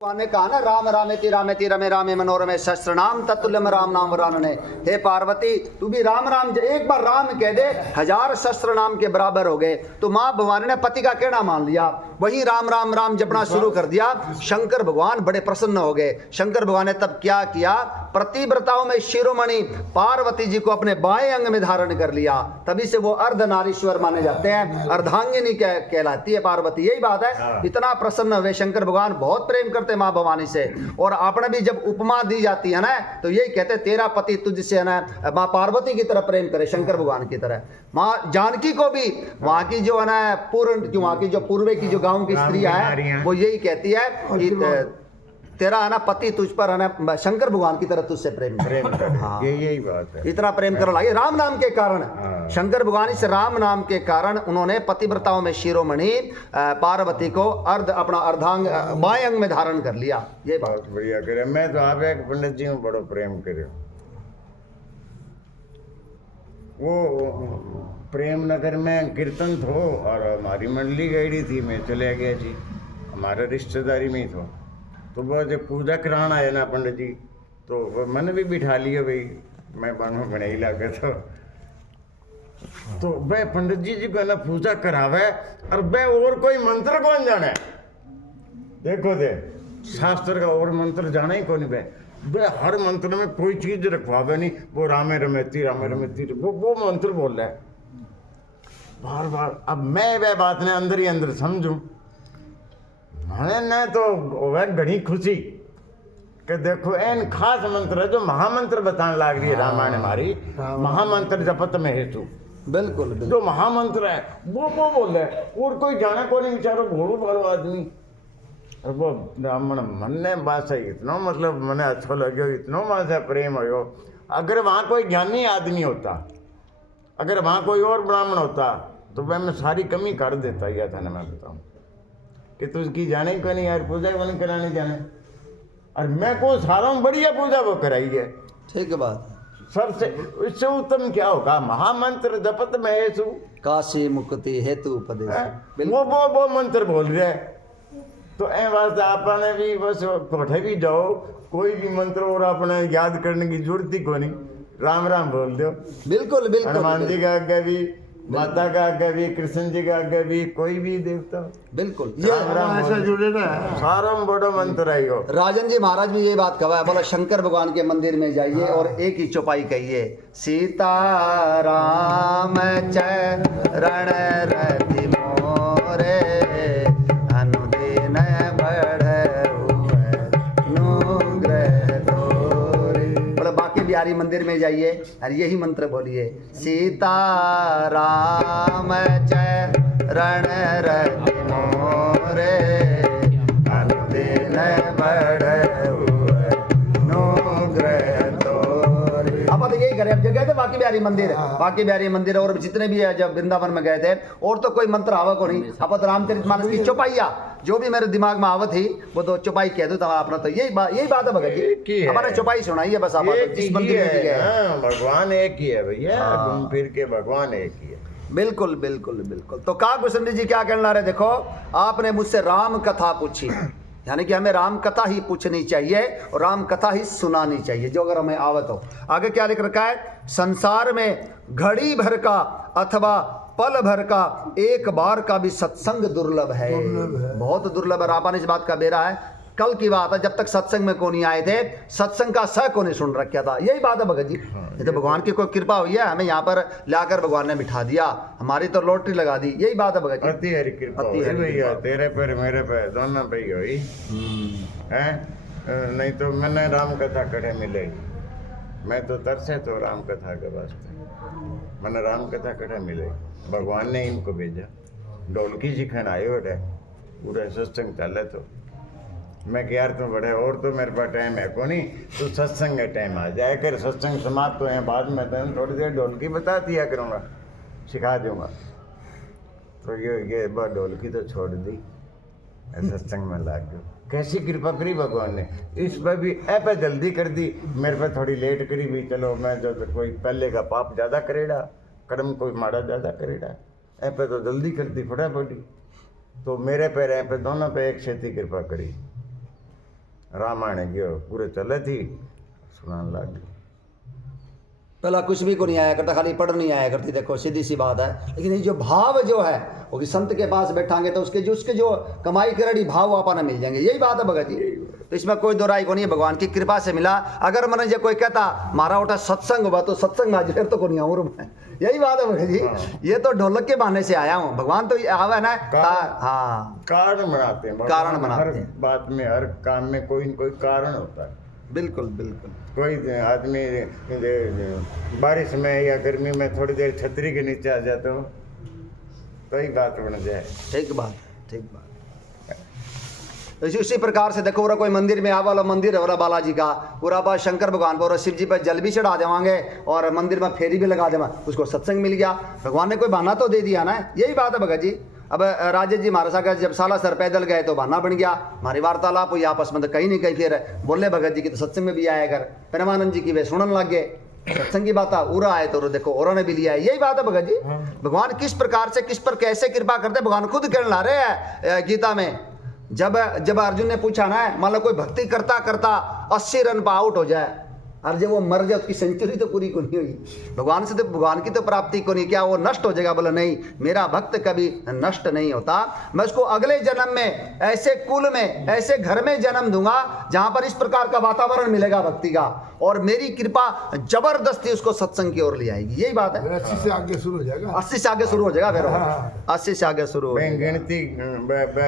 भगवान ने कहा ना, राम रामेति रामेति रमे रामे मनोरमे शस्त्र नाम तत्तुल्यम राम नाम वरानने। हे पार्वती, तू भी राम राम, एक बार राम कह दे, 1000 शस्त्र नाम के बराबर हो गए। तो माँ भवानी ने पति का कहना मान लिया, वही राम राम राम जपना शुरू कर दिया। शंकर भगवान बड़े प्रसन्न हो गए। शंकर भगवान ने तब क्या किया, प्रतिव्रताओं में शिरोमणि पार्वती जी को अपने बाएं अंग में धारण कर लिया। तभी से वो अर्धनारीश्वर माने जाते हैं, अर्धांगिनी कहलाती है पार्वती। यही बात है, इतना प्रसन्न हुए शंकर भगवान, बहुत प्रेम करते माँ भवानी से। और आपने भी जब उपमा दी जाती है ना, तो यही कहते तेरा पति तुझसे है ना माँ पार्वती की तरह प्रेम करे, शंकर भगवान की तरह। माँ जानकी को भी वहां की जो है ना वहां की जो पूर्वे की जो गांव की स्त्री है, वो यही कहती है कि तेरा है ना पति तुझ पर है ना शंकर भगवान की तरह तुझसे प्रेम कर। हाँ, यही बात है, इतना प्रेम कर लगे राम नाम के कारण। शंकर भगवान इस राम नाम के कारण उन्होंने पतिव्रताओं में शिरोमणि पार्वती को अपना अर्धांग बाएं अंग में धारण कर लिया। ये बहुत बढ़िया करे। मैं तो आप एक पंडित जी में बड़ो प्रेम करे, वो प्रेम नगर में कीर्तन थो और हमारी मंडली गई थी, मैं चले गया जी, हमारे रिश्तेदारी में ही थो। तो वो जब पूजा कराना आया ना पंडित जी, तो मैंने भी बिठा लिया भाई, मैं बानू बने लगे तो वह पंडित जी को ना पूजा करावे और वह और कोई मंत्र कौन जाने। देखो दे शास्त्र का और मंत्र जाना ही कौन वह हर मंत्र में कोई चीज रखवावे नहीं, वो रामे रमेती वो मंत्र बोल रहा है बार बार। अब मैं वह बात ने अंदर ही अंदर समझूं, मैंने न तो वह घनी खुशी कि देखो एन खास मंत्र है जो महामंत्र बताने लाग रही है रामायण हमारी, महामंत्र जपत में हेतु। बिल्कुल जो महामंत्र है वो बोल रहे, और कोई जाने को नहीं, बेचारो भोड़ू भालो आदमी। और वो ब्राह्मण मन ने बात है इतना, मतलब मैंने अच्छा लगे, इतना मन से प्रेम हो। अगर वहाँ कोई ज्ञानी आदमी होता, अगर वहाँ कोई और ब्राह्मण होता, तो वह मैं सारी कमी कर देता। यह था ना, मैं बताऊँ कि तू उसकी जाने को नहीं यार, पूजा बन कराने जाने, और मैं को सारा बढ़िया पूजा वो कराई है। ठीक बात है, सबसे इससे उत्तम क्या होगा, महामंत्र जपत में हेतु काशी मुक्ति हेतु उपदेश। वो मंत्र बोल रहे। तो ए वास्ते आपने भी बस कोठे भी जाओ, कोई भी मंत्र और आपने याद करने की जरूरत ही को नहीं, राम राम बोल दो। बिल्कुल बिल्कुल, हनुमान जी का आगे भी, माता का आगे भी, कृष्ण जी का आगे भी, कोई भी देवता, बिल्कुल ये ऐसा जुड़े ना, सारा बड़ा मंत्र है यो। राजन जी महाराज भी ये बात कहा है, बोला शंकर भगवान के मंदिर में जाइए और एक ही चौपाई कहिए, सीता राम चरण रति मोरे अनुदिन बिहारी मंदिर में जाइए और यही मंत्र बोलिए, सीता राम चरण रति मोरे अनुदिन बढ़उनुग्रह तोरे। अब तो यही करें। अब जगह थे बाकी बिहारी मंदिर, बाकी बिहारी मंदिर और जितने भी है, जब वृंदावन में गए थे, और तो कोई मंत्र आवा को नहीं। अब तो रामचरितमानस की चौपाइया जो भी मेरे दिमाग में आवत थी वो तो चौपाई कह दो अपना। तो यही बात है भगत जी, हमारे चौपाई सुनाई है बस। आप जिस मंदिर में भी गए, भगवान एक ही है भैया, घूम फिर के भगवान एक ही है। बिल्कुल बिल्कुल बिल्कुल। तो काकुशंडी जी क्या कहना रहे, देखो आपने मुझसे राम कथा पूछी, यानी कि हमें राम कथा ही पूछनी चाहिए और राम कथा ही सुनानी चाहिए जो अगर हमें आवत हो। आगे क्या लिख रखा है, संसार में घड़ी भर का अथवा पल भर का एक बार का भी सत्संग दुर्लभ है, बहुत दुर्लभ है। आपने इस बात का बेरा है, कल की बात है, जब तक सत्संग में को नहीं आए थे, सत्संग का स को नहीं सुन रखा था। यही बात है भगत जी। ये तो भगवान की कोई कृपा हुई है, हमें यहाँ पर लाकर भगवान ने बिठा दिया, हमारी तो लॉटरी लगा दी। यही बात है भगत जी, अति हरि कृपा भैया, तेरे पर मेरे पर दोनों पे ही हुई है। नहीं तो मैंने राम कथा कड़े मिलेगी, मैं तो तरसे तो राम कथा के वास्ते, मैंने राम कथा कड़े मिलेगी। भगवान ने इनको भेजा, ढोलकी सिखान आए हो रहे पूरा सत्संग चले। तो मैं कि यार तो बड़े और तो मेरे पास टाइम है को नहीं, तो सत्संग का टाइम आ जाए कर, सत्संग समाप्त तो है बाद में तो थोड़ी देर ढोलकी बता दिया करूँगा, सिखा दूँगा। तो ये बात ढोलकी तो छोड़ दी, सत्संग में लाग गया। कैसी कृपा करी भगवान ने, इस पर भी ऐ पे जल्दी कर दी, मेरे पे थोड़ी लेट करी भी। चलो मैं जो कोई पहले का पाप ज़्यादा करेगा, कर्म कोई माड़ा ज़्यादा करेगा, ऐ पे तो जल्दी कर दी फटाफटी। तो मेरे पे ऐ पे दोनों पे एक खेती कृपा करी। रामायण जो पूरे चले थी सुनाने लग पहला कुछ भी को नहीं आया करता, खाली पढ़ नहीं आया करती, देखो सीधी सी बात है। लेकिन ये जो भाव जो है वो कि संत के पास बैठांगे तो उसके जो कमाई करड़ी भाव आपने मिल जाएंगे, यही बात है भगत जी। तो इसमें कोई दो राय को नहीं है, भगवान की कृपा से मिला। अगर मैंने जो कोई कहता मारा उठा सत्संग हुआ तो सत्संग आज फिर तो को नहीं आऊँ मैं, यही बात है भगत जी। ये तो ढोलक के बहाने से आया हूँ, भगवान तो आवा ना। हाँ, कारण बनाते हैं, कारण बनाते हर हैं। बात में हर काम में कोई न कोई कारण होता है। बिल्कुल बिल्कुल। कोई आदमी बारिश में या गर्मी में थोड़ी देर छतरी के नीचे आ जाता हो तो ही बात बन जाए। ठीक बात है, ठीक बात है। इसी प्रकार से देखो, कोई मंदिर में आवा वाला मंदिर है बालाजी का, पूरा बात शंकर भगवान पर शिव जी पर जल भी चढ़ा देवांगे और मंदिर में फेरी भी लगा देवा, उसको सत्संग मिल गया। भगवान ने कोई बहाना तो दे दिया ना, यही बात है भगत जी। अब राजेश जी महाराज का जब साला सर पैदल गए तो बहाना बन गया, हमारी वार्तालाप हुई आपस में, तो कहीं नहीं कहीं फिर बोले भगत जी की तो सत्संग में भी आया कर, परमानंद जी की वे सुनने लग गए सत्संग की बात, उरा आए तो देखो और ने भी लिया है, यही बात है भगत जी। भगवान किस प्रकार से किस पर कैसे कृपा करते, भगवान खुद कहने ला रहे हैं गीता में। जब अर्जुन ने पूछा ना, मान लो कोई भक्ति करता करता 80 रन पर आउट हो जाए और जब वो मर जाए उसकी सेंचुरी तो पूरी को नहीं हुई, भगवान से तो भगवान की तो प्राप्ति को नहीं, क्या वो नष्ट हो जाएगा? बोला नहीं, मेरा भक्त कभी नष्ट नहीं होता, मैं उसको अगले जन्म में ऐसे कुल में ऐसे घर में जन्म दूंगा जहां पर इस प्रकार का वातावरण मिलेगा भक्ति का, और मेरी कृपा जबरदस्ती उसको सत्संग की ओर ले आएगी, यही बात है। 80 से आगे शुरू हो जाएगा, 80 से आगे शुरू हो जाएगा, फिर 80 से आगे शुरू हो गिनती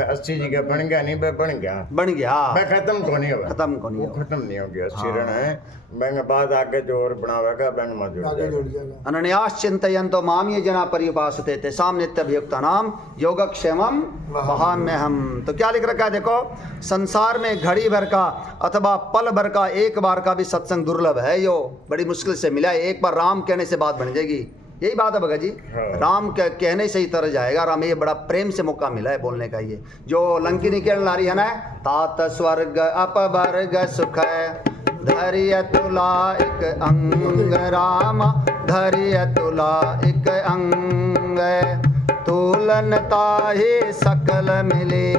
80 जगह बन गया नहीं, बन गया बन गया, खत्म को नहीं होगा, खत्म को नहीं वो होगा। खत्म नहीं हो गया। 80 रण है बैंक बाद आगे जो और बनावेगा बैंक में जुड़ आगे जाएगा। जुड़ जाएगा। अनन्यास चिंतयन्तो माम ये जना पर्युपासते तेषां नित्यभियुक्तानां योगक्षेमं वहाम्यहम्। तो क्या लिख रखा है देखो, संसार में घड़ी भर का अथवा पल भर का एक बार का भी सत्संग दुर्लभ है, यो बड़ी मुश्किल से मिला है। एक बार राम कहने से बात बन जाएगी, यही बात है भगत जी। राम कहने से ही तर जाएगा, राम ये बड़ा प्रेम से मौका मिला है बोलने का। ये जो लंकिनी के नारी है ना, तात स्वर्ग अपवर्ग सुख धैर्य तुला एक अंग राम, धैर्य तुला एक अंग, तुलन ताहि सकल मिले,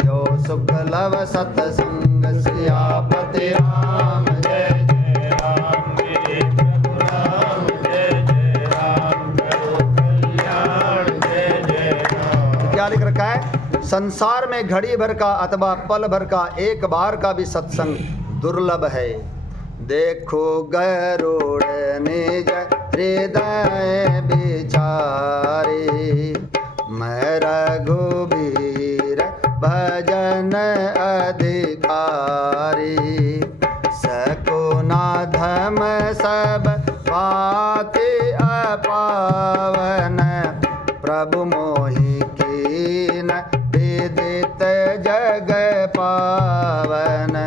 जो सुख लव सतसंग सियापति राम। जय जय राम, मेरे प्रभु राम, जय जय राम, करो कल्याण, जय जय राम। क्या लिख रखा है, संसार में घड़ी भर का अथवा पल भर का एक बार का भी सत्संग दुर्लभ है। देखो गरुड़ निज हृदय बिचारे, मैं रघुबीर भजन अधिकारी, सकुना धम सब बाते अपावन, प्रभु मोहि कीन विदित जग पावन।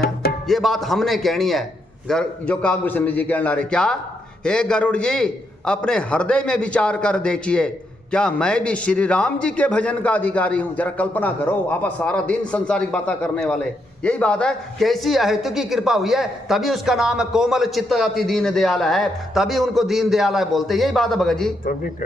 ये बात हमने कहनी है, जो कागभूषण जी कहना रहे, क्या हे गरुड़ जी अपने हृदय में विचार कर देखिए, क्या मैं भी श्री राम जी के भजन का अधिकारी हूं? जरा कल्पना करो, आप सारा दिन संसारिक बातें करने वाले, यही बात है। कैसी अहेतु की कृपा हुई है, तभी उसका नाम है कोमल चित्त अति दीन दयाल है, तभी उनको दीन दयाल है बोलते, यही बात है भगत जी।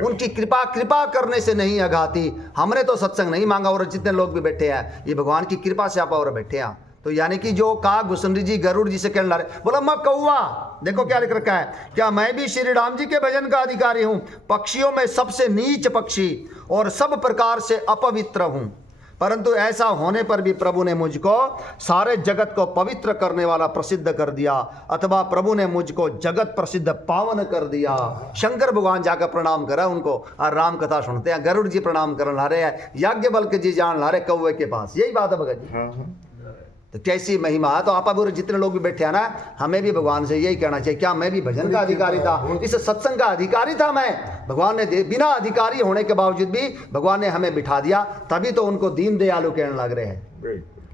उनकी कृपा करने से नहीं अघाती। हमने तो सत्संग नहीं मांगा और जितने लोग भी बैठे हैं ये भगवान की कृपा से आप और बैठे हैं। तो यानी कि जो कागभूषण जी गरुड़ जी से कहने रहे, बोला मैं कौवा, देखो क्या लिख रखा है, क्या मैं भी श्री राम जी के भजन का अधिकारी हूं, पक्षियों में सबसे नीच पक्षी और सब प्रकार से अपवित्र हूं, परंतु ऐसा होने पर भी प्रभु ने मुझको सारे जगत को पवित्र करने वाला प्रसिद्ध कर दिया, अथवा प्रभु ने मुझको जगत प्रसिद्ध पावन कर दिया। शंकर भगवान जाकर प्रणाम करा उनको, और राम कथा सुनते हैं, गरुड़ जी प्रणाम करने ला रहे हैं, याज्ञवल्क्य जी जान ला रहे कौवे के पास, यही बात है भगत जी। तो कैसी महिमा है। तो आप अब जितने लोग भी बैठे हैं ना, हमें भी भगवान से यही कहना चाहिए, क्या मैं भी भजन का अधिकारी था, इस सत्संग का अधिकारी था मैं, भगवान ने बिना अधिकारी होने के बावजूद भी भगवान ने हमें बिठा दिया, तभी तो उनको दीन दयालु कहने लग रहे हैं।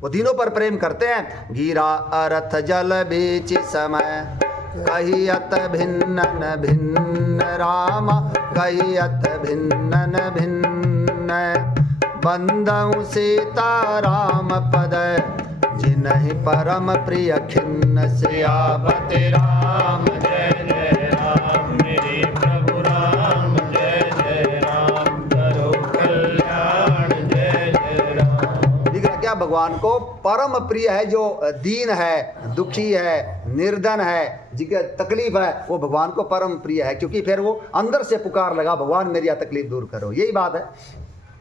वो दीनों पर प्रेम करते हैं। गिरा अर्थ जल बीच समय, कहियत भिन्न भिन्न राम, कहियत भिन्न भिन्न, बंदऊ सीता राम पद, जिन्हि परम प्रिय खिन्न, सियापति राम, जय जय राम, मेरे प्रभु राम, जय जय राम, करो कल्याण, जय जय राम। दिख रहा क्या भगवान भगवान को परम प्रिय है। जो दीन है, दुखी है, निर्धन है, जिसके तकलीफ है, वो भगवान को परम प्रिय है, क्योंकि फिर वो अंदर से पुकार लगा, भगवान मेरी यह तकलीफ दूर करो। यही बात है,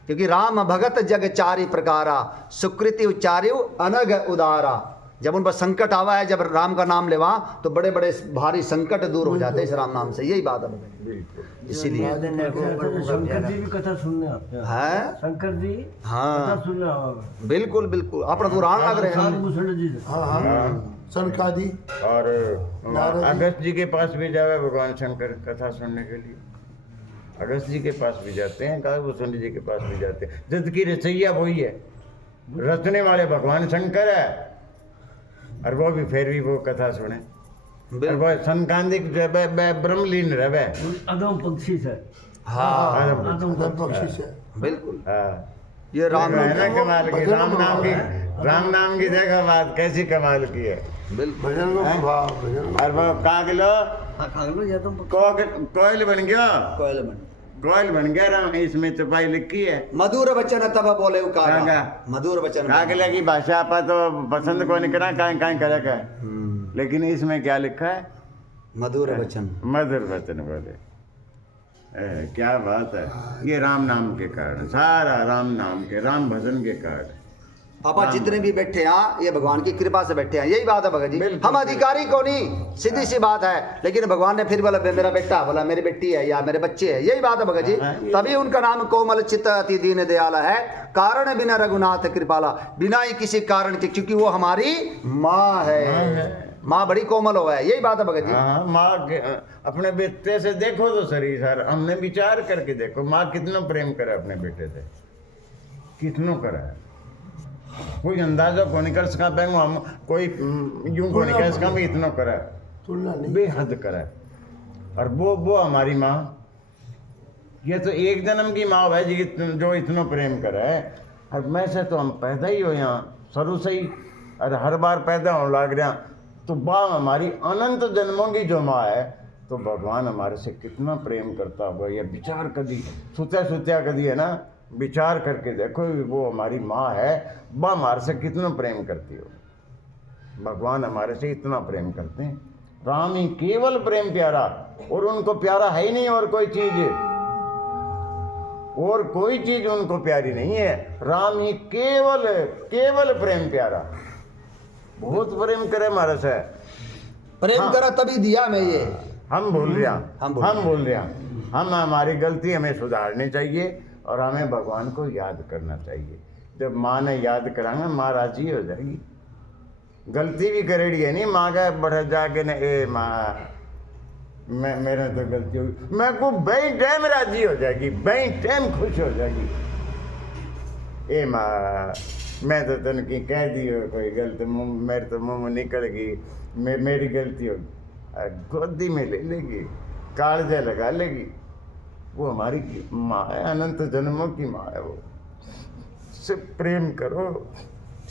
क्योंकि राम भगत जग चारि प्रकारा, सुकृति उच्चार्यु अनग उदारा। जब उन पर संकट आवा है, जब राम का नाम लेवा, तो बड़े बड़े भारी संकट दूर हो जाते हैं इस राम नाम से। यही बात है, इसीलिए शंकर जी भी कथा सुनने आते हैं। है। शंकर जी हाँ, कथा सुनने आओगे। बिल्कुल बिल्कुल, अपना पुराण लग रहे हैं। भूषण जी से। सनकादि और अगस्त जी के पास भी जावे भगवान शंकर कथा सुनने के लिए। अगस्त जी के पास भी जाते हैं, कालभूषण जी के पास भी जाते हैं, जबकि रचैया वही है, रचने वाले भगवान शंकर है, और वो भी फिर भी वो कथा सुने। और वो संकांदिक ब्रह्मलीन रवे अदम पक्षी से। हाँ अदम पक्षी से बिल्कुल, हाँ, ये राम है नाम ना कमाल की, राम नाम की देखो बात कैसी कमाल की है। बिल्कुल। भजन को भाव भजन और वो कागलो कोयल बन गया, कोयल बन गया राम, इसमें चपाई लिखी है। मधुर वचन तब बोले कागा। कागा, मधुर वचन। कागले की भाषा आपा तो पसंद को नहीं करा, काई काई करेगा, लेकिन इसमें क्या लिखा है? मधुर वचन। मधुर वचन बोले। क्या बात है, ये राम नाम के कारण, सारा राम नाम के, राम भजन के कारण। पापा जितने भी बैठे हैं, ये भगवान की कृपा से बैठे हैं। यही बात है भगत जी, हम अधिकारी को नहीं, सीधी सी बात है, लेकिन भगवान ने फिर बोला मेरा बेटा, बोला मेरी बेटी है या मेरे बच्चे है। यही बात है भगत जी, तभी उनका नाम कोमल चित्त अति दीन दयाला है। कारण बिना रघुनाथ कृपाला, बिना ही किसी कारण के, क्योंकि वो हमारी माँ है। माँ बड़ी कोमल हो है। यही बात है भगत जी। हाँ, माँ के अपने बेटे से देखो तो सही सर, हमने विचार करके देखो, माँ कितना प्रेम करे अपने बेटे से, कितनों करे, कोई अंदाजा को नहीं कर सका। बैंक हम कोई यूं को नहीं कह सका भी इतना करे, तुलना नहीं, बेहद करे। और वो हमारी माँ, ये तो एक जन्म की माँ है जी, जो इतना प्रेम करे। और मैं से तो हम पैदा ही हो यहाँ शुरू से ही, और हर बार पैदा होने लग रहा, तो माँ हमारी अनंत जन्मों की जो माँ है, तो भगवान हमारे से कितना प्रेम करता होगा। ये विचार कभी सुत्या कभी है ना, विचार करके देखो, वो हमारी माँ है, वह हमारे से कितना प्रेम करती हो। भगवान हमारे से इतना प्रेम करते हैं। राम ही केवल प्रेम प्यारा, और उनको प्यारा है ही नहीं और कोई चीज, और कोई चीज उनको प्यारी नहीं है। राम ही केवल प्रेम प्यारा, बहुत प्रेम करे हमारे से। प्रेम करा तभी दिया मैं ये। हम भूल रहे हम बोल रहे हैं, हम हमारी गलती हमें सुधारनी चाहिए, और हमें भगवान को याद करना चाहिए। जब माँ ने याद करांगा, माँ राजी हो जाएगी। गलती भी करेगी है नहीं, माँ का बढ़ जाके न, ए माँ मैं मेरे तो गलती होगी, मैं को बई टाइम राजी हो जाएगी, बई टाइम खुश हो जाएगी। ए माँ मैं तो तन की कह दी हो कोई गलत, मेरे तो मुँह में निकल गई, मेरी गलती होगी, गोदी में ले लेगी, कालजा लगा लेगी। वो हमारी माँ है, अनंत जन्मों की माँ है, वो से प्रेम करो।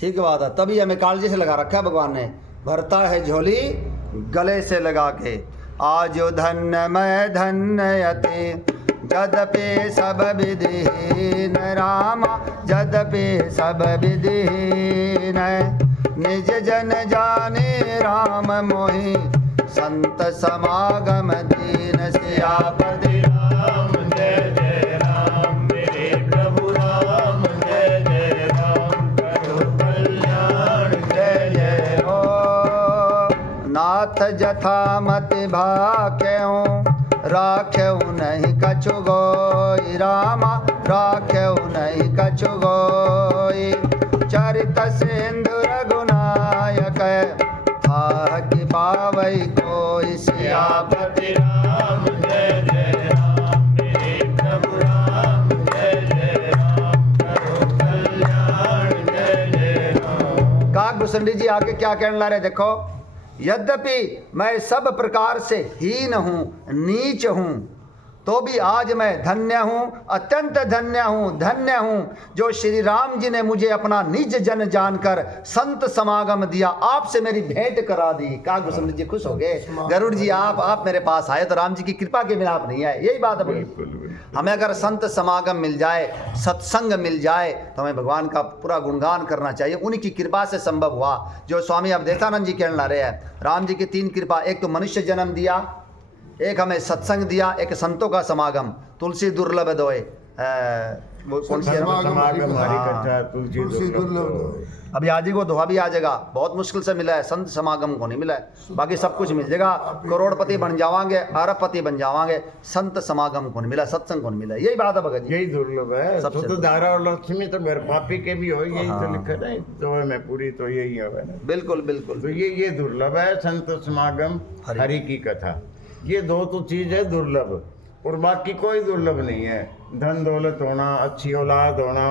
ठीक बात है, तभी हमें कालजे से लगा रखा है भगवान ने। भरता है झोली गले से लगा के, आज धन्य मैं धन्ययते, जदपि सब विधिहीन रामा, जदपि सब विधिहीन। निज जन जाने राम मोहि, संत समागम दीन सियापति। राम जय जय राम, मेरे प्रभु राम जय जय राम, करो कल्याण जय जय हो। नाथ जथा मति भाक्यों, राख्यऊ नहीं कछु गोई रामा, राख्यऊ नहीं कछु गोई। चरित सिंधु रघुनायक, था कि पावई कोई। सियापति राम जय जय राम, मेरे प्रभु राम जय जय राम, करो कल्याण जय जय राम। काकभूषण जी आगे क्या कहने ला रहे देखो। यद्यपि मैं सब प्रकार से हीन हूँ, नीच हूँ, तो भी आज मैं धन्य हूँ, अत्यंत धन्य हूँ जो श्री राम जी ने मुझे अपना निज जन जानकर संत समागम दिया, आपसे मेरी भेंट करा दी। काग भूषण जी खुश हो गए, गरुड़ जी आप मेरे पास आए तो राम जी की कृपा के बिना आप नहीं आए। यही बात है भगवान। हमें अगर संत समागम मिल जाए, सत्संग मिल जाए तो हमें भगवान का पूरा गुणगान करना चाहिए। उन्हीं की कृपा से संभव हुआ। जो स्वामी अवधेशानंद जी कहने ला रहे हैं, राम जी की 3 कृपा, एक तो मनुष्य जन्म दिया, एक हमें सत्संग दिया, एक संतों का समागम। तुलसी दुर्लभ दोए, वो कौन सी है? समागम हरि कथा तुलसी तुलसी दुर्लभ दुर्लभ। अभी आज ही को दोहा भी आ जाएगा, बहुत मुश्किल से मिला है, संत समागम को नहीं मिला है। बाकी सब कुछ मिल जाएगा, करोड़पति बन जावांगे, अरबपति बन जावांगे, संत समागम को नहीं मिला, सत्संग को नहीं मिला। यही बात है भगत जी। यही दुर्लभ है। सबसे तो धारा और लक्ष्मी तो घर पापी के भी हो, यही तो लिखा है तो मैं पूरी तो यही है ना। बिल्कुल बिल्कुल। तो ये दुर्लभ है, संत समागम हरि की कथा। ये 2 तो चीज है दुर्लभ, और बाकी कोई दुर्लभ नहीं है। धन दौलत होना, अच्छी औलाद होना,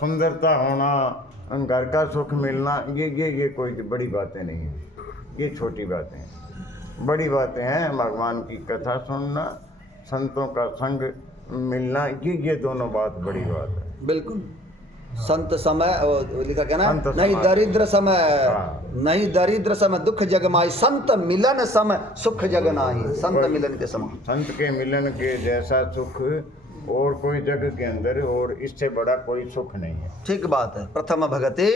सुंदरता होना, घर का सुख मिलना, ये कोई बड़ी बातें नहीं है, ये छोटी बातें हैं। बड़ी बातें हैं भगवान की कथा सुनना, संतों का संग मिलना, ये दोनों बात बड़ी बात है। बिल्कुल। संत समय लिखा क्या ना, संत नहीं समय। दरिद्र समय, हाँ। नहीं दरिद्र समय दुख जगमाई, संत मिलन समय सुख जगनाई। संत मिलन के समान, संत के मिलन के जैसा सुख और कोई जग के अंदर और इससे बड़ा कोई सुख नहीं है। ठीक बात है। प्रथम भगति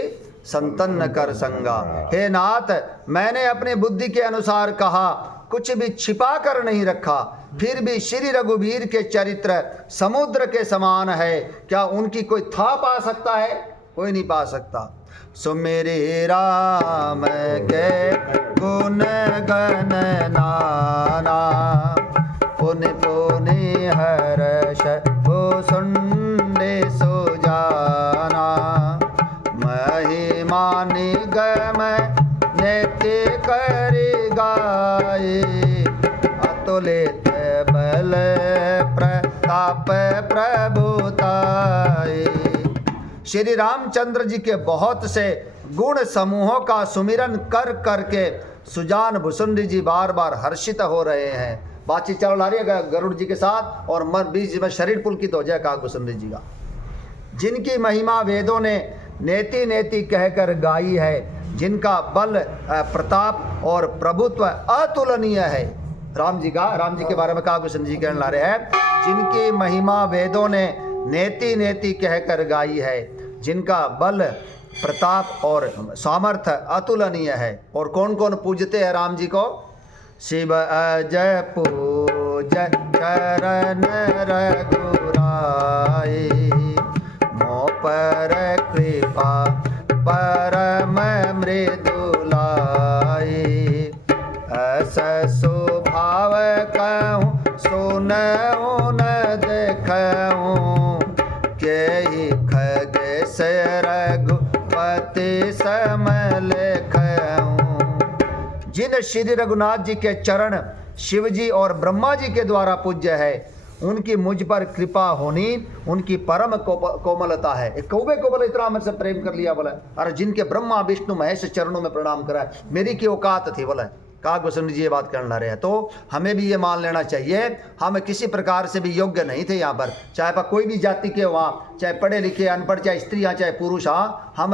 संतन न कर संगा। हे नाथ, मैंने अपनी बुद्धि के अनुसार कहा, कुछ भी छिपा कर नहीं रखा, फिर भी श्री रघुवीर के चरित्र समुद्र के समान है, क्या उनकी कोई था पा सकता है? कोई नहीं पा सकता। सो मेरे राम के गुण गण नाना, पुनि पुनि हर्ष भूषुंडे सुजाना, महिमा निगम नित्य करि गाए, अतुलित बल प्रताप प्रभुताए। श्री रामचंद्र जी के बहुत से गुण समूहों का सुमिरन कर करके सुजान भुसुंडी जी बार बार हर्षित हो रहे हैं। बातचीत चल रही है गरुड़ जी के साथ, और मन बीच में शरीर पुलकित हो जाए काग भुसुंडी जी का। जिनकी महिमा वेदों ने नेति नेति कहकर गाई है, जिनका बल प्रताप और प्रभुत्व अतुलनीय है। राम जी के बारे में काग भुसुंडी जी कहने ला रहे हैं, जिनकी महिमा वेदों ने नेति नेति कहकर गाई है, जिनका बल प्रताप और सामर्थ्य अतुलनीय है। और कौन कौन पूजते हैं राम जी को? शिव अजय पूज चरण रघुराई, मोह पर कृपा परम मृदुलाई, अस स्वभाव कहूँ सुनऊँ न देखूँ, के ही खग से रघुपति सम लेखऊँ। जिन श्री रघुनाथ जी के चरण शिव जी और ब्रह्मा जी के द्वारा पूज्य है, उनकी मुझ पर कृपा होनी उनकी परम कोमलता है। एक कौवे को बोले इतना मेरे से प्रेम कर लिया, बोला अरे जिनके ब्रह्मा विष्णु महेश चरणों में प्रणाम करा, मेरी की औकात थी। बोला काग भूषुंडी जी ये बात करने ला रहे हैं। तो हमें भी ये मान लेना चाहिए, हम किसी प्रकार से भी योग्य नहीं थे यहाँ पर, चाहे कोई भी जाति के वहाँ, चाहे पढ़े लिखे अनपढ़, चाहे स्त्री हाँ चाहे पुरुष हाँ, हम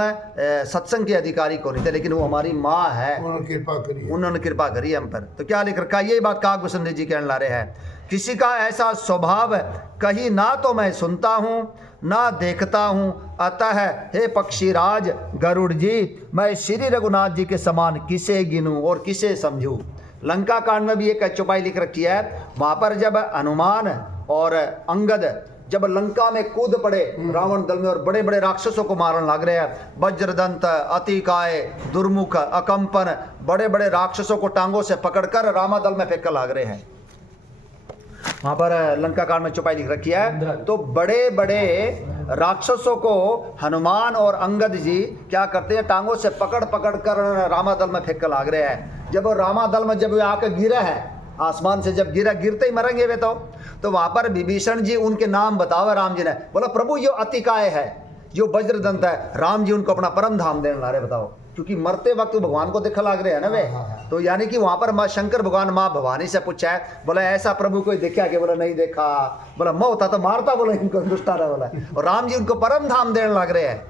सत्संग के अधिकारी को नहीं थे, लेकिन वो हमारी माँ है, उन्होंने कृपा करी हम पर। तो क्या लिख रखा, यही बात काग भूषुंडी जी कहने ला रहे हैं। किसी का ऐसा स्वभाव कहीं ना तो मैं सुनता हूँ ना देखता हूँ, अतः हे पक्षीराज गरुड़ जी, मैं श्री रघुनाथ जी के समान किसे गिनूं और किसे समझूं। लंका कांड में भी एक चौपाई लिख रखी है, वहाँ पर जब हनुमान और अंगद जब लंका में कूद पड़े रावण दल में और बड़े बड़े राक्षसों को मारने लग रहे हैं, वज्रदंत, अतिकाय, दुर्मुख, अकंपन, बड़े बड़े राक्षसों को टांगों से पकड़कर रामादल में फेंक लग रहे हैं, वहां पर लंका कांड में चौपाई लिख रखी है। तो बड़े बड़े राक्षसों को हनुमान और अंगद जी क्या करते हैं, टांगों से पकड़ पकड़ कर रामादल में फेंक लाग रहे हैं। जब वो रामादल में जब आकर गिरा है, आसमान से जब गिरा, गिरते ही मरेंगे वे तो वहां पर विभीषण जी उनके नाम बतावा राम जी ने, बोला प्रभु जो अतिकाय है, जो वज्रदंत है, राम जी उनको अपना परम धाम देने ला रहे। बताओ क्योंकि मरते वक्त भगवान को देखा लग रहे है ना वे। तो यानी कि वहां पर माँ शंकर भगवान माँ भवानी से पूछा है, बोला ऐसा प्रभु कोई देखा कि? बोला नहीं देखा। बोला मैं होता तो मारता, बोला इनको हिंदुस्तान। बोला और राम जी उनको परम धाम देने लग रहे हैं।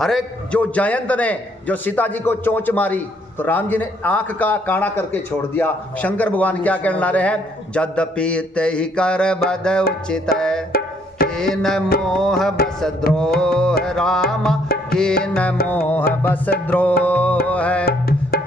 अरे जो जयंत ने जो सीता जी को चोंच मारी तो राम जी ने आंख का काना करके छोड़ दिया। शंकर भगवान क्या कहने ला रहे हैं? जद्यपि ते ही कर बद उचित है, के न मोह बस द्रोह राम, के न मोह बस द्रोह है।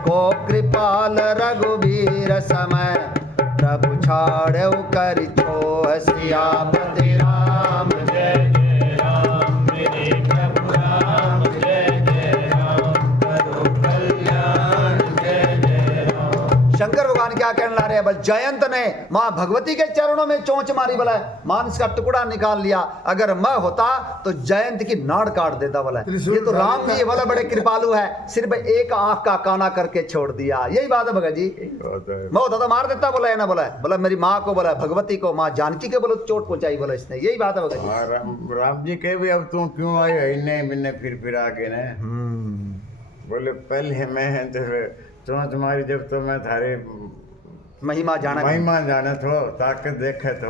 को कृपाल रघुबीर समय, प्रभु छाड़ कर छोह। सियापति राम जय जय राम, मेरे प्रभु राम जय जय राम, करो कल्याण जय जय राम। शंकर भगवान क्या कहने ला रहे हैं? बल जयंत ने माँ भगवती के चरणों में चोंच मारी, बोला मांस का टुकड़ा निकाल लिया। अगर मैं होता तो जयंत की नाड़ काट देता। बोला ये तो राम जी बोला बड़े कृपालु है, सिर्फ एक आंख का काना करके छोड़ दिया। यही बात है भगत जी, मैं होता तो मार देता। बोला है ना, बोला मेरी माँ को, बोला भगवती को, माँ जानकी के बोलो चोट पहुंचाई। बोला इसने, यही बात है भगत जी। राम जी कहे भी अब तू क्यों आयो इन्ने मिन्ने फिर आके ने? बोले पहले मैं चोंच मारी जब तो मैं थारे महिमा जाने थो, ताकत देखे तो।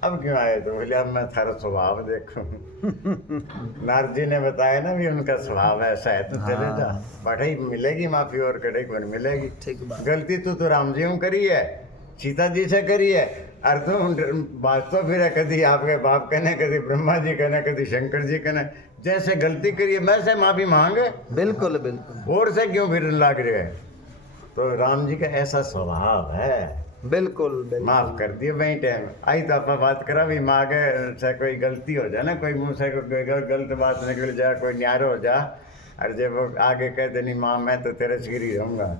अब क्यों आए? तो बोले अब मैं थारा स्वभाव देखूं। नारद जी ने बताया ना भी उनका स्वभाव ऐसा है, तो चले जा बढ़ाई मिलेगी माफी और कड़े को मिलेगी। ठीक बात। गलती तो राम जी करी है, सीता जी से करी है। अर्थ वास्तव फिर कभी आपके बाप कहने, कभी ब्रह्मा जी कहने, कभी शंकर जी कहने, जैसे गलती करिए वैसे माफी मांगे। बिल्कुल बिल्कुल। और से क्यों फिर लग रहे हैं? तो राम जी का ऐसा स्वभाव है। बिल्कुल माफ कर दिए वही टाइम आई तो आप बात करा भी माँ के से कोई गलती हो जाए ना, कोई मुँह से कोई गलत बात निकल जाए, कोई न्यारो हो जाए, और जब वो आगे कह देनी माँ मैं तो तेरे सिरी रहूँगा,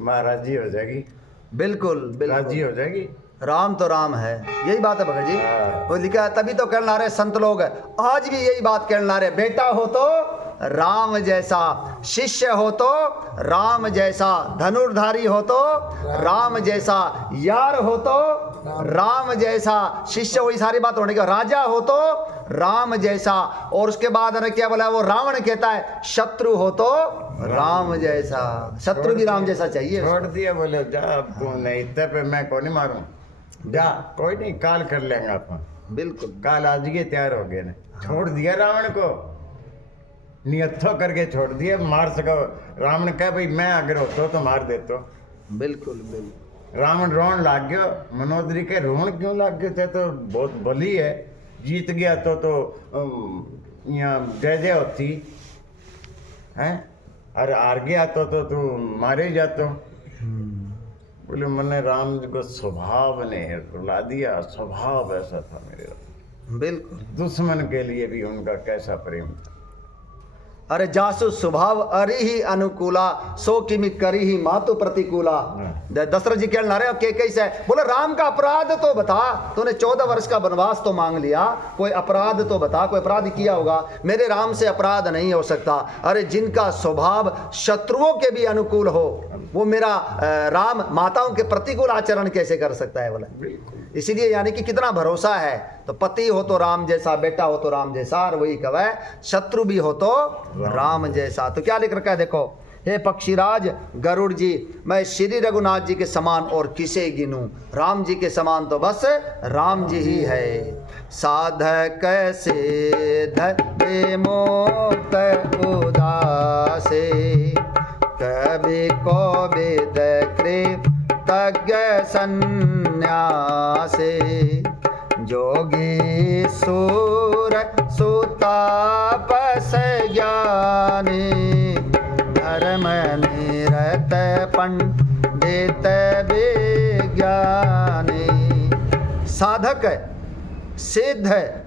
माँ राजी हो जाएगी। बिल्कुल राजी हो जाएगी। राम तो राम है, यही बात है भगत जी। वो लिखा है, तभी तो कहने ला रहे संत लोग आज भी यही बात कहने ला रहे, बेटा हो तो राम जैसा, शिष्य हो तो राम जैसा, धनुर्धारी हो तो राम जैसा, यार हो तो राम जैसा, शिष्य वही सारी बात होने का, राजा हो तो राम जैसा। और उसके बाद ने क्या बोला, वो रावण कहता है शत्रु हो तो राम जैसा, शत्रु भी राम जैसा चाहिए। छोड़ दिया, बोले जा अब तू नहीं इतने पे मैं कौन नहीं मारूं, जा कोई नहीं काल कर लेंगे अपन। बिल्कुल काल आज ये तैयार हो गए ने, छोड़ दिया रावण को, नियत्थो करके छोड़ दिया। मार सको रावण कह भाई मैं अगर होता तो मार देतो। बिल्कुल बिल्कुल। रावण रोन लाग गयो, मनोदरी के रोन क्यों लाग गए थे? तो बहुत बली है, जीत गया तो यहाँ जय जय होती है, और हार गया तो तू मारे जातो। बोले मैंने राम जी को स्वभाव ने रुला दिया, स्वभाव ऐसा था मेरे। बिल्कुल दुश्मन के लिए भी उनका कैसा प्रेम था। अरे जासु स्वभाव अरि ही अनुकूला, सो किमि करी ही मातु प्रतिकूला। दशरथ जी कहने ला रहे के कैसे, बोले राम का अपराध तो बता, तूने 14 वर्ष का वनवास तो मांग लिया, कोई अपराध तो बता, कोई अपराध किया होगा? मेरे राम से अपराध नहीं हो सकता। अरे जिनका स्वभाव शत्रुओं के भी अनुकूल हो, वो मेरा राम माताओं के प्रतिकूल आचरण कैसे कर सकता है? बोले इसीलिए यानी कि कितना भरोसा है। तो पति हो तो राम जैसा, बेटा हो तो राम जैसा, और वही कवे शत्रु भी हो तो राम जैसा। तो क्या लिख रखा है देखो, हे पक्षीराज गरुड़ जी, मैं श्री रघुनाथ जी के समान और किसे गिनूं, राम जी के समान तो बस राम जी ही है। साधक सिद्ध मोक्त उदासे, कभी को वेद कृतज्ञ सन्यासे, जोगी सूर सुतापस ज्ञानी, धर्म निरत पंडित विज्ञानी। साधक है, सिद्ध है,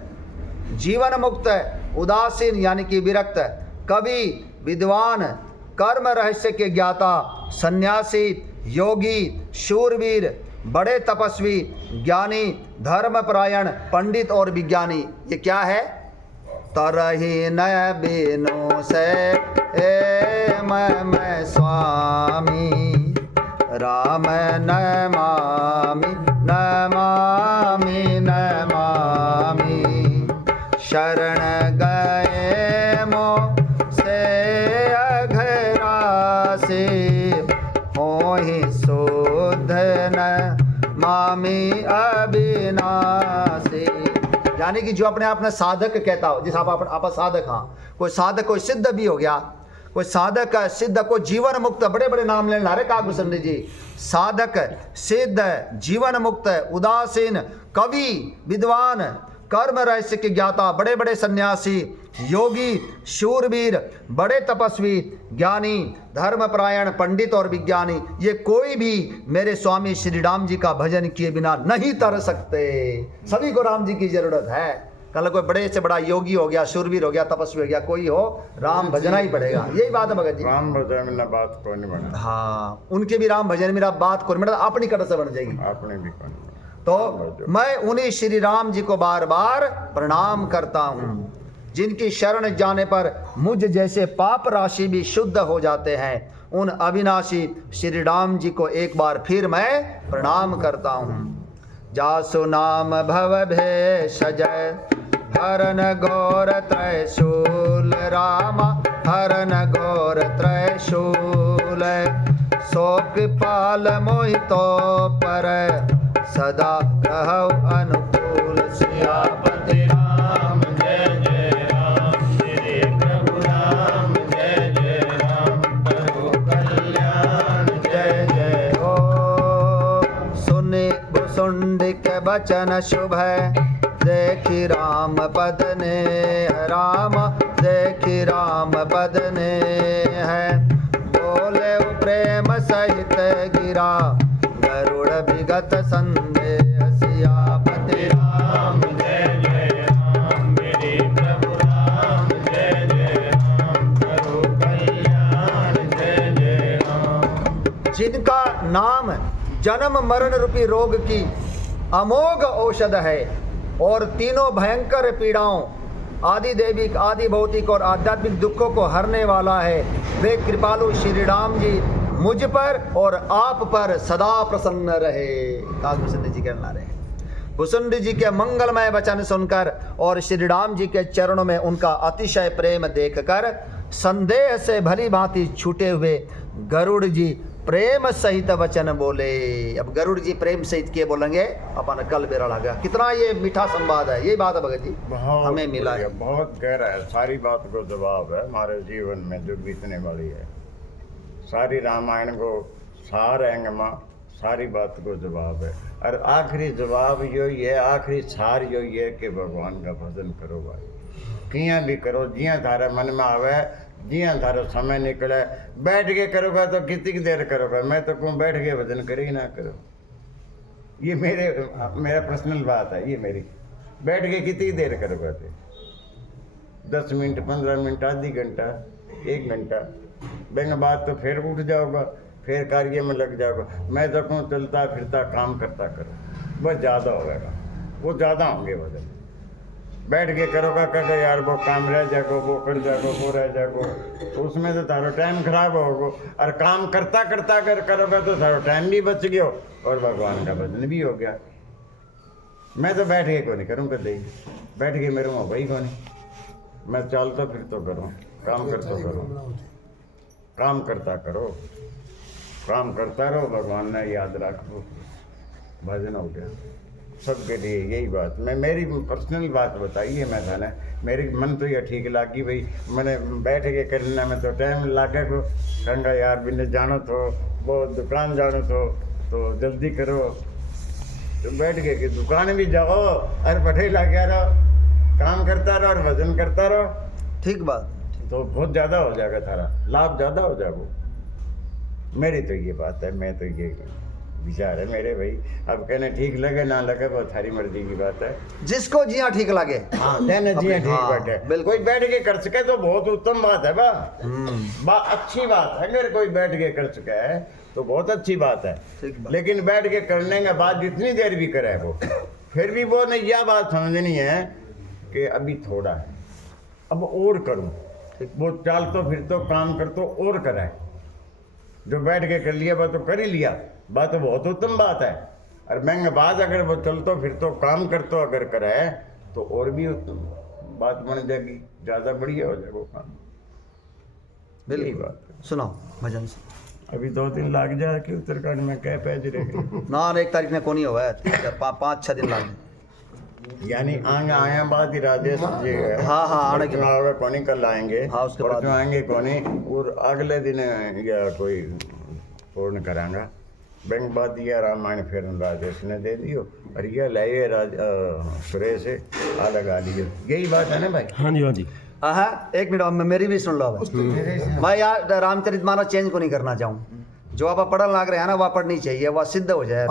जीवन मुक्त है, उदासीन यानी कि विरक्त, कवि विद्वान, कर्म रहस्य के ज्ञाता, सन्यासी, योगी, शूरवीर, बड़े तपस्वी, ज्ञानी, धर्मपरायण, पंडित और विज्ञानी। ये क्या है? तरही न बिनु से मैं स्वामी, राम न मामी न मामी न मामी, शरण गए मो से से हो ही शुद्ध न मामी अविनाशी। यानी कि जो अपने आप में साधक कहता हो, जिस आप साधक, हाँ कोई साधक कोई सिद्ध भी हो गया, कोई साधक सिद्ध को जीवन मुक्त, बड़े बड़े नाम लेने ला रहे कागभूषण जी। साधक सिद्ध जीवन मुक्त उदासीन कवि विद्वान कर्म रहस्य के ज्ञाता, बड़े बड़े सन्यासी योगी शूरवीर बड़े तपस्वी ज्ञानी धर्मपरायण पंडित और विज्ञानी, ये कोई भी मेरे स्वामी श्री राम जी का भजन किए बिना नहीं तर सकते। सभी को राम जी की जरूरत है। कल कोई बड़े से बड़ा योगी हो गया, शूरवीर हो गया, तपस्वी हो गया, कोई हो, राम भजना ही पड़ेगा। यही बात है भगत जी। राम भजन में बात को नहीं बना। हाँ, उनके भी राम भजन मेरा बात को मेरा अपनी कट से बन जाएगी। आपने भी कौन। तो मैं उन्हीं श्री राम जी को बार बार प्रणाम करता हूँ, जिनकी शरण जाने पर मुझ जैसे पाप राशि भी शुद्ध हो जाते हैं। उन अविनाशी श्री राम जी को एक बार फिर मैं प्रणाम करता हूँ। जासु नाम भव भेषजय हरन गौर त्रैशूल रामा हरन गौर त्रैशूल। सो कृपाल मोहितो पर सदा रहौ अनुकूल। सियापति राम जय जय राम, श्री प्रभु राम जय जय राम, करो कल्याण जय जय हो। सुनि भुसुंडिक बचन शुभ देखि राम पद ने राम देखि राम पद ने है। बोले प्रेम सहित गिरा गरुड़ विगत संदेह। सियापति राम जय जय राम, मेरे प्रभु राम जय जय राम, करो कल्याण जय जय राम। जिनका नाम जन्म मरण रूपी रोग की अमोघ औषध है और तीनों भयंकर पीड़ाओं आदि दैविक आदि भौतिक और आध्यात्मिक दुखों को हरने वाला है, वे कृपालु श्री राम जी मुझ पर और आप पर सदा प्रसन्न रहे। कागभूषण जी कहना रहे। भूषण जी के मंगलमय वचन सुनकर और श्री राम जी के चरणों में उनका अतिशय प्रेम देखकर संदेह से भली भांति छूटे हुए गरुड़ जी प्रेम सहित वचन बोले। अब गरुड़ जी प्रेम सहित के बोलेंगे अपन कल बेरा लगा। कितना ये मीठा संवाद है, ये बात है भगत जी हमें मिला है। बहुत गहरा है, सारी बात को जवाब है हमारे जीवन में जो बीतने वाली है। सारी रामायण को सार है माँ, सारी बात को जवाब है। और आखिरी जवाब यो ये, आखिरी सार यो ये कि भगवान का भजन करो भाई, किया भी करो, जिया थारा मन में आवे, जिया थारा समय निकले। बैठ के करोगा तो कितनी देर करोगा? मैं तो कहूँ बैठ के भजन करे ही ना करो। ये मेरा पर्सनल बात है, ये मेरी। बैठ के कितनी देर करोगा? तो 10 मिनट 15 मिनट आधी घंटा 1 घंटा बेंग बाद तो फिर उठ जाओगा, फिर कार्य में लग जाओगा। मैं तो कहूँ चलता फिरता काम करता करो, बस ज़्यादा होगा, वो ज़्यादा होंगे वजन। बैठ के करोगा कहोगे यार वो काम रह जाएगा, वो कर जाएगा, वो रह जाएगा, तो उसमें तो तारो टाइम खराब होगा। और काम करता करता अगर करोगे तो तारो टाइम भी बच गया और भगवान का भजन भी हो गया। मैं तो बैठ के को नहीं करूँ कभी, बैठ के मेरे वहाँ वही को नहीं। मैं चलता फिर तो करूँ, काम करता करो, काम करता करो, काम करता रहो, भगवान ने याद रखो, भजन हो गया सबके लिए। यही बात मैं मेरी पर्सनल बात बताई है। मैं थाने मेरे मन तो ये ठीक लगी भाई, मैंने बैठ के करने में तो टाइम लागे को कहूँगा यार बिना जानो तो वो दुकान जानो तो जल्दी करो, तो बैठ के कि दुकान भी जाओ और बैठे लगे रहो, काम करता रहो और भजन करता रहो। ठीक बात, तो बहुत ज़्यादा हो जाएगा, थारा लाभ ज़्यादा हो जाएगा। मेरी तो ये बात है, मैं तो ये विचार है मेरे भाई। अब कहने ठीक लगे ना लगे वो थारी मर्जी की बात है, जिसको जिया ठीक लगे। हाँ कहने जी ठीक हाँ, बैठे, बिल्कुल। कोई बैठ के कर सके तो बहुत उत्तम बात है बा अच्छी बात है। अगर कोई बैठ के कर सके है तो बहुत अच्छी बात है, ठीक बात। लेकिन बैठ के करने के बाद जितनी देर भी करे वो फिर भी वो नहीं, यह बात समझनी है कि अभी थोड़ा है, अब और करूँ। वो चाल तो फिर तो काम कर तो और करे, जो बैठ के कर लिया वो तो कर ही लिया, बात तो बहुत उत्तम बात है। और महंगे बाद अगर वो चलतो फिर तो काम करतो अगर करे तो और भी उत्तम बात बन जाएगी, ज़्यादा बढ़िया हो जाएगा वो काम। यही बिल्कुल बात है। सुनाओ भजन से अभी 2 दिन लग जाए कि उत्तराखंड में कह पैज रहे ना 1 तारीख ने कोनी हुआ है 5-6 दिन लग यानी आगे आया बाद ही राजेश जी हाँ, हाँ, आने के चुनाव में कोनी कल आएंगे हाँ, उसके बाद। परसों आएंगे कोनी और अगले दिन या कोई पूर्ण करांगा बैंक बाद दिया रामायण फिर राजेश ने दे दियो और ये लाइए सुरेश से अलग आ लियो यही बात है ना भाई। हाँ जी हाँ जी हाँ 1 मिनट मेरी भी सुन लो मैं यार रामचरितमानस चेंज को नहीं करना चाहूँ जो आप पढ़ने लग रहे हैं ना वह पढ़नी चाहिए वह सिद्ध हो जाए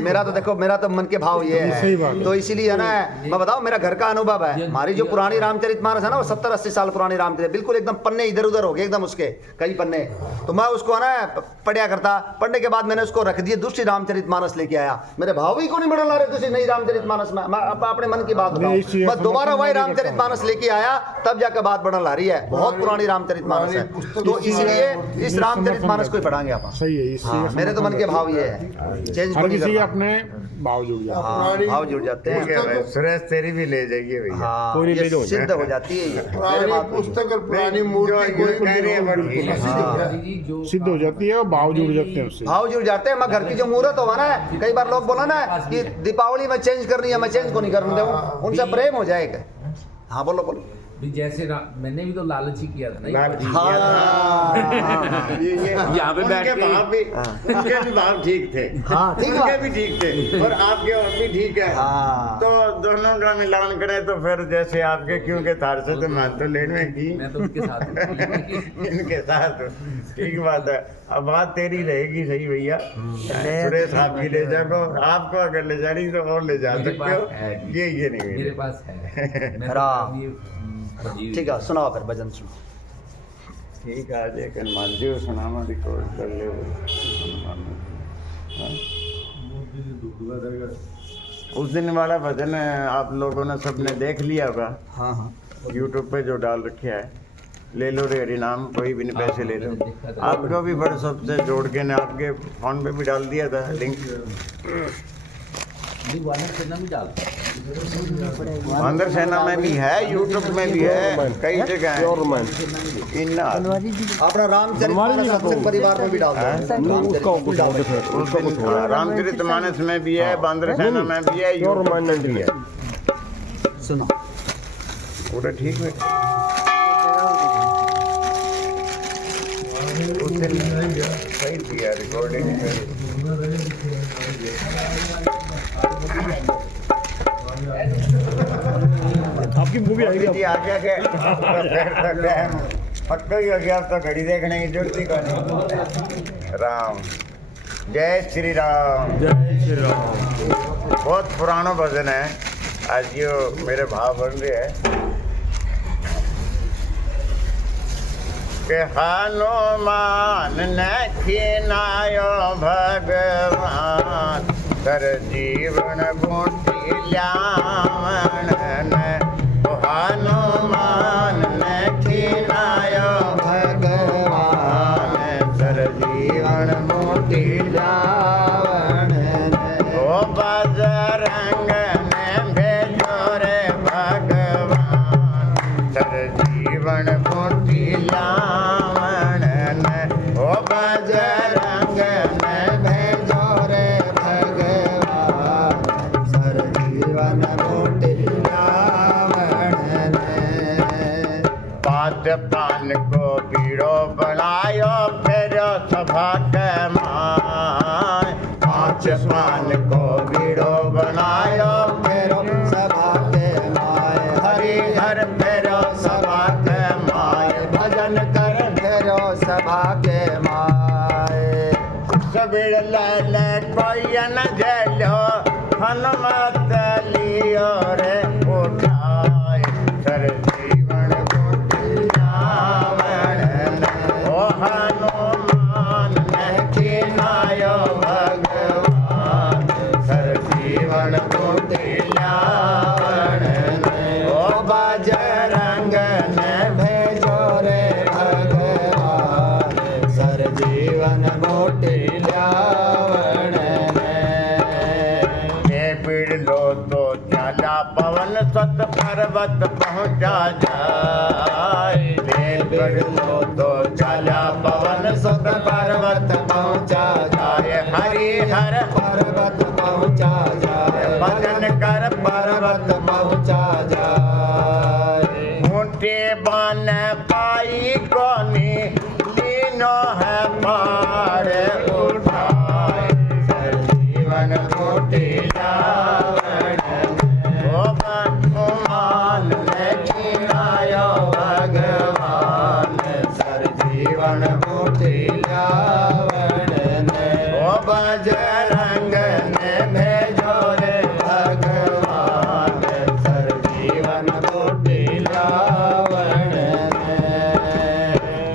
मेरा तो देखो मेरा तो मन के भाव ये है तो इसीलिए है ना मैं बताऊं मेरा घर का अनुभव है हमारी जो पुरानी रामचरितमानस है ना वो 70-80 साल पुरानी रामचरित बिल्कुल एकदम पन्ने इधर उधर हो गए एकदम उसके कई पन्ने तो मैं उसको है ना पढ़ा करता पढ़ने के बाद मैंने उसको रख दिया दूसरी रामचरितमानस लेके आया मेरे भाव ही को नहीं बढ़ ला रहे दूसरी नई रामचरितमानस में मैं अपने मन की बात बताऊं मैं दोबारा वही रामचरितमानस लेके आया तब जाकर बात बढ़ने ला रही है बहुत पुरानी रामचरितमानस है तो इसलिए इस रामचरितमानस को ही पढ़ांगे आप सही है इससे हाँ, मेरे तो मन के भाव ये है चेंज को हर नहीं किसी के करना अपने भाव जुड़ जाते हाँ, भाव जुड़ जाते ठीक है हैं भाई सुरेश तेरी भी ले जाइए भैया। हाँ कोई नहीं ये ले लो। सिद्ध हो जाती है ये। मेरे पुरानी बात पुस्तक और पुरानी जो मूर्ति जो कोई कह रही है बड़ी ठीक है। सिद्ध हो जाती है और भाव जुड़ जाते हैं उससे। भाव जुड़ जाते हैं मैं घर की जो मुहूर्त होगा ना कई बार लोग बोला ना कि दीपावली में चेंज करनी है मैं चेंज को नहीं करने दूँ उनसे प्रेम हो जाएगा हाँ बोलो बोलो भी जैसे मैंने भी तो लालच ही किया था ना लाल जी हाँ ये यहाँ पे बैठ उनके के- भाव भी उनके भी भाव ठीक थे हाँ, ठीक उनके बात। भी ठीक थे और आपके और भी ठीक है हाँ। तो दोनों का मिलान करें तो फिर जैसे आपके क्योंकि थार से तो मैं तो लेने की मैं तो उनके साथ हूँ। इनके साथ ठीक बात है अब बात तेरी रहेगी सही भैया सुरेश आपकी ले जाओ आपको अगर ले जानी तो और ले जा मेरे सकते हो पास है। ये नहीं मेरे पास है मैं तो राम। ये, जी, ठीक है सुनाओ फिर भजन सुनो ठीक है आज एक हनुमान जी को सुनामा रिकॉर्ड कर ले उस दिन वाला भजन आप लोगों ने सबने देख लिया होगा हाँ हाँ यूट्यूब पे जो डाल रखे है ले लो रे हरि नाम कोई भी नहीं पैसे ले लो आपको भी बड़े सबसे जोड़ के ने आपके फोन पे भी डाल दिया था लिंक नहीं, वानर सेना भी डालता है। अंदर सेना में भी है यूट्यूब में भी है कई जगह है इन अपना रामचरितमानस सत्संग परिवार में भी डालते हैं रामचरितमानस में भी है बांद्र सेना में भी है परमानेंट भी है। सुनो पूरा ठीक है उस दिन सही किया रिकॉर्डिंग आपकी मूवी आएगी जी आ गया के टाइम पक्का ही हो गया अब तो घड़ी देखने की जरूरत ही नहीं राम जय श्री राम जय श्री राम। बहुत पुराना भजन है आज यो मेरे भाव बन रहे हैं के हनुमान ने खीनायो भगवान कर जीवन बूटी ल्यावन ने हनुमान ने खीनायो भगवान कर जीवन बूटी ल्यावन ओ बजरंग ने भेजो रे भगवान कर जीवन बूटी ल्यावन ओ बजरंग ने भेजो रे भगवान सर जीवन बूटी ल्यावन पात पान को बीड़ो बनायो फिर सभा के माय पाँच पान को बीड़ो बनायो फिर सभा के माय हरि हर फिर सभा के माय भजन कर फिर सभा के माय सबीर लाल कोई न जलो हनुमत लियो रे उठाए सर जीवन बूटी ल्यावन ओ हनुमान ने खीनायो भगवान सर जीवन बूटी ल्यावन ओ बजरंग ने भेजो रे भगवान सर जीवन बूटी ल्यावन ये पीड़ लो तो चाला पवन सत पर्वत पहुँचा जाए ये पीड़ लो तो पर्वत पहुँचा जाए, हरि हर पर्वत पहुँचा जाए, भजन कर पर्वत पहुँचा जाए। ऊँटे बन पाई कोनी, लीनो है पार उठाए, जीवन कुटिला मान ने खिलायो भगवान, सर जीवन कुटिला ओ बजरंग ने भेजो रे भगवान, सर जीवन कुटिला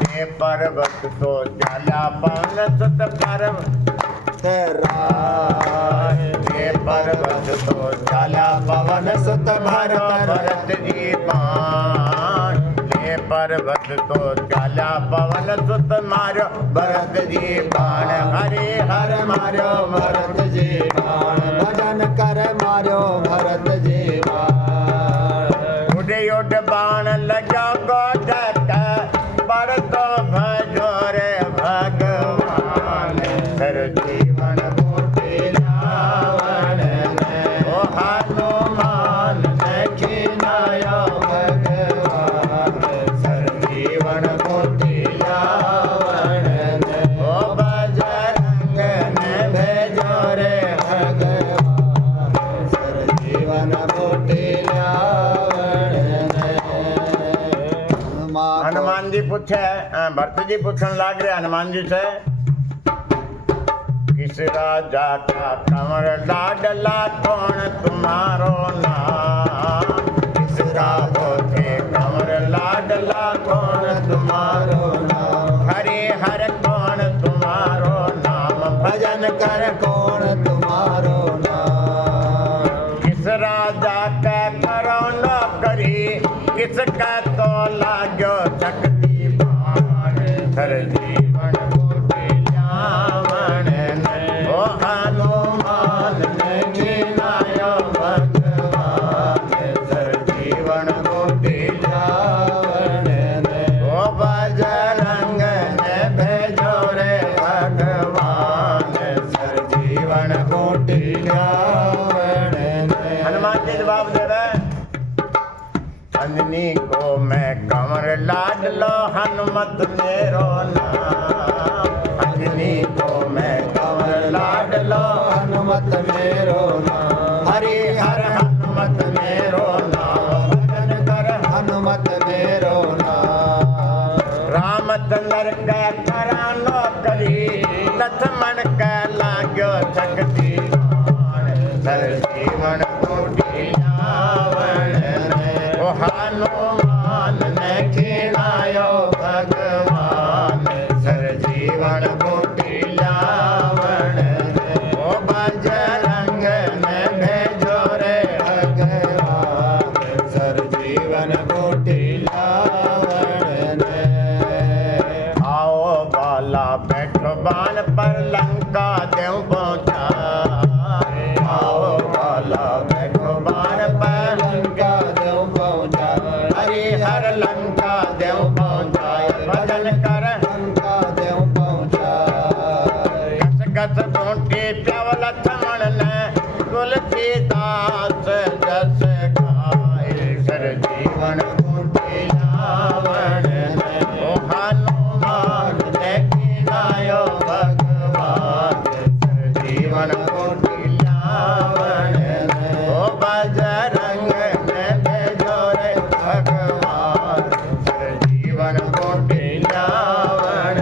ये पर्वत तो जाला पवन सुत पर्वत राय। ये पर्वत तो जाला पवन सुत भरत जी पान, ये पर्वत तो जाला पवन सुत मारो भरत जी बाण, हरे हर मारो भरत जी बाण, भजन कर मारो भरत जी बाण। उड़ उड़ बाण लगा गोदक, पर तो भजो रे भगवान, सर जीवन कुटिलावन ओ हनुमान ने खिलायो भगवान, सर जीवन कुटिलावन ओ बजरंग ने भेजो रे भगवान, सर जीवन कुटिलावन। हनुमान जी पूछे, भरत जी पूछन लाग रहे हनुमान जी से, किस राजा का कमर लाडला कौन तुम्हारो नाम, किस राहो थे कमर लाडला कौन तुम्हारो नाम, हरे हर कौन तुम्हारो नाम, भजन कर कौन तुम्हारो नाम, किस राजा का करो नौकरी, किसका तो लाग्यो शक्ति बाण, हर जीवन कुटिलावन ओ हनुमान ने खिलायो भगवान, सर जीवन कुटिलावन ओ बजरंग ने भेजो रे भगवान, सर जीवन कुटिलावन। हनुमान जी जवाब दे रहे, अंजनी को मैं कमर लाड लो हनुमत मेरो नाम, अंजनी को मैं कमर लाड लो हनुमत मेरो नाम, हरि हर हनुमत मेरो नाम, भजन कर हनुमत मेरो नाम। रामचंद्र का करा नौकरी, लक्ष्मण का लाग्यो शक्ति बाण, सर जीवन कुटिलावन ओ हनुमान ने खिलायो भगवान, सर जीवन कुटिलावन ओ बजरंग ने भेजो रे भगवान, सर जीवन कुटिलावन। आओ बाला बैठो बाण पर लंका देव पहुँचा, आओ बाला बैठो बाण पर लंका देव पहुँचा, हरि हर लंका देव पहुँचाए, भजन कर लंका देव पहुँचा। गस गस बूटी प्याव लक्ष्मण ने तुलसीदास जस खाए, सर जीवन कुटिलावन ओ हनुमान ने खिलायो भगवान, सर जीवन कुटिलावन ओ बजरंग ने भेजो रे भगवान, सर जीवन कुटिलावन।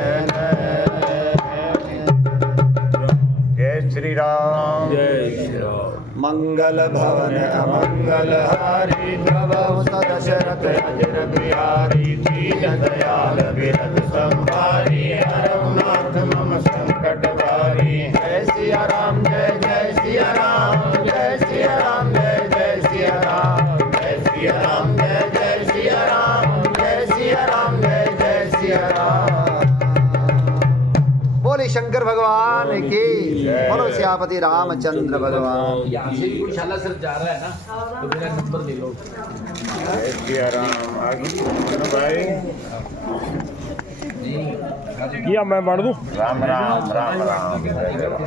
जय श्री राम, जय श्री राम। मंगल भवन अमंगल हारी, प्रभु सदशरथ अजर बिहारी, दीन दयाल बिरद संभारी, हरनाथ मम संकट भारी। जय सिया राम, जय जय सिया राम, जय सिया राम, जय जय सिया राम, जय सिया राम, जय जय सिया राम, जय सिया राम, जय जय सिया राम। बोले शंकर भगवान की, बोलो सियापति रामचंद्र भगवान। यहाँ से भी कोई शाला सर जा रहा है ना, तो मेरा नंबर ले लो। जय श्री राम। आगे भाई जी किया मैं बांट दूं राम राम राम राम